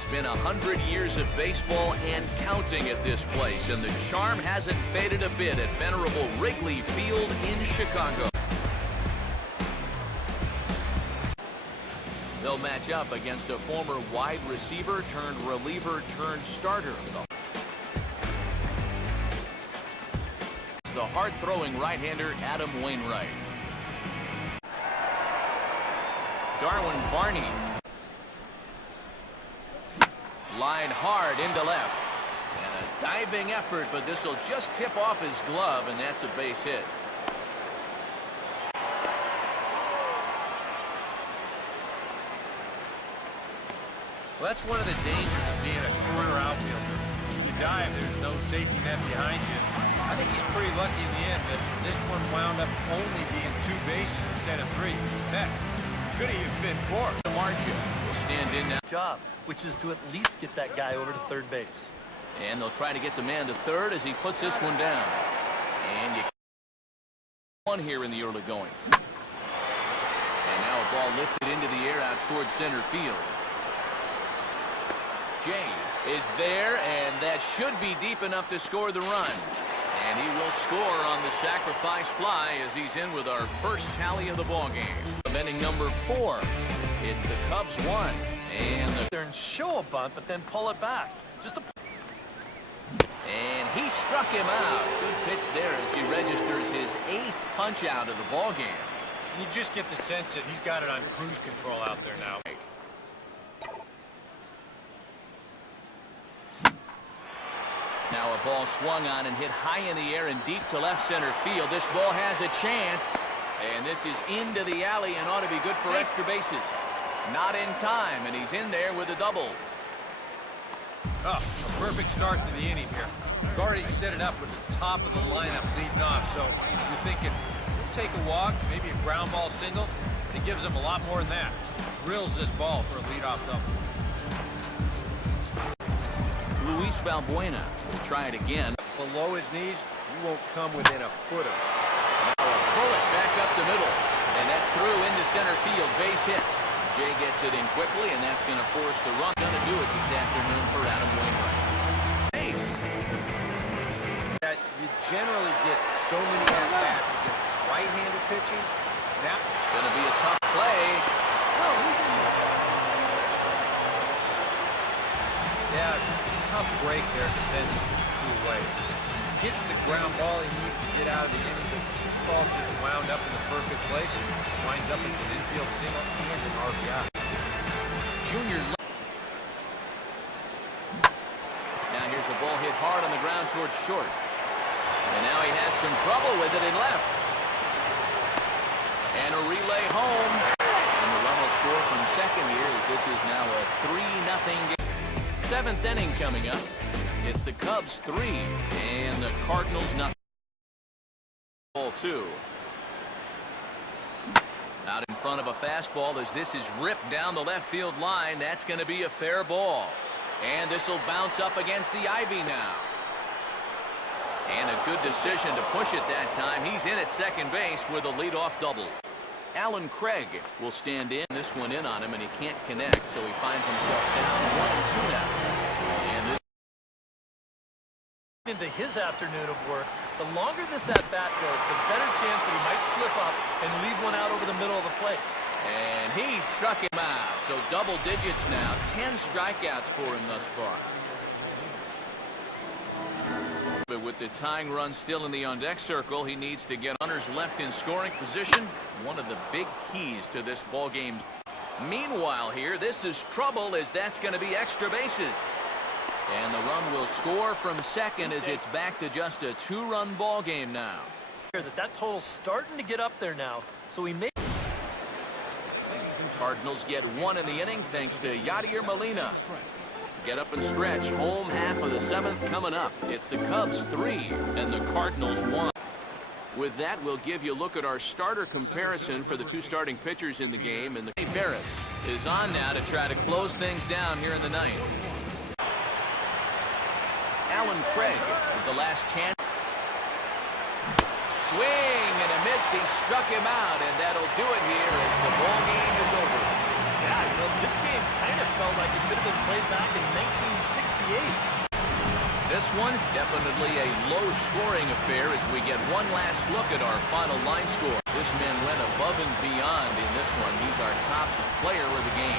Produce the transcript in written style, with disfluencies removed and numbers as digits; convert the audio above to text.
It's been 100 years of baseball and counting at this place, and the charm hasn't faded a bit at venerable Wrigley Field in Chicago. They'll match up against a former wide receiver turned reliever turned starter. It's the hard-throwing right-hander Adam Wainwright. Darwin Barney. Line hard into left. And a diving effort, but this will just tip off his glove, and that's a base hit. Well, that's one of the dangers of being a corner outfielder. If you dive, there's no safety net behind you. I think he's pretty lucky in the end that this one wound up only being 2 bases instead of 3. Heck, could have even been 4. The margin will stand in now. Job, which is to at least get that guy over to third base. And they'll try to get the man to third as he puts this one down. And you one here in the early going. And now a ball lifted into the air out towards center field. Jay is there, and that should be deep enough to score the run. And he will score on the sacrifice fly as he's in with our first tally of the ball game. Inning number 4. It's the Cubs 1. And there and show a bunt, but then pull it back. And he struck him out. Good pitch there as he registers his 8th punch out of the ball game. You just get the sense that he's got it on cruise control out there now. Now a ball swung on and hit high in the air and deep to left center field. This ball has a chance, and this is into the alley and ought to be good for extra bases. Not in time, and he's in there with a double. Oh, a perfect start to the inning here. He's already set it up with the top of the lineup leading off, so you're thinking, we'll take a walk, maybe a ground ball single, and he gives him a lot more than that. Drills this ball for a leadoff double. Luis Valbuena will try it again. Below his knees, you won't come within a foot of it. Now a bullet back up the middle, and that's through into center field. Base hit. Jay gets it in quickly, and that's going to force the run. Going to do it this afternoon for Adam Wainwright. Base. That you generally get so many at-bats against right-handed pitching. Now, going to be a tough play. Yeah, tough break there defensively. Cool way. Gets the ground ball he needs to get out of the inning, but this ball just wound up in the perfect place and winds up with an infield single and an RBI. Junior. Now here's a ball hit hard on the ground towards short. And now he has some trouble with it in left. And a relay home. And the run will score from second here as this is now a 3-0 game. 7th inning coming up. It's the Cubs 3 and the Cardinals nothing. Ball 2. Out in front of a fastball as this is ripped down the left field line. That's going to be a fair ball. And this will bounce up against the ivy now. And a good decision to push it that time. He's in at second base with a leadoff double. Alan Craig will stand in. This one in on him, and he can't connect, so he finds himself down 1-2 now. And this into his afternoon of work, the longer this at-bat goes, the better chance that he might slip up and leave one out over the middle of the plate. And he struck him out. So double digits now. 10 strikeouts for him thus far. But with the tying run still in the on-deck circle, he needs to get runners left in scoring position. One of the big keys to this ball game. Meanwhile here, this is trouble as that's going to be extra bases. And the run will score from second as it's back to just a 2-run ball game now. That total's starting to get up there now, so we may. Cardinals get 1 in the inning thanks to Yadier Molina. Get up and stretch. Home half of the 7th coming up. It's the Cubs 3 and the Cardinals 1. With that, we'll give you a look at our starter comparison for the 2 starting pitchers in the game. And the Ferris is on now to try to close things down here in the 9th. Alan Craig with the last chance. Swing and a miss. He struck him out, and that'll do it here as the ball game is over. Yeah, this game kind of felt like it could have been played back in 1968. This one, definitely a low-scoring affair as we get one last look at our final line score. This man went above and beyond in this one. He's our top player of the game.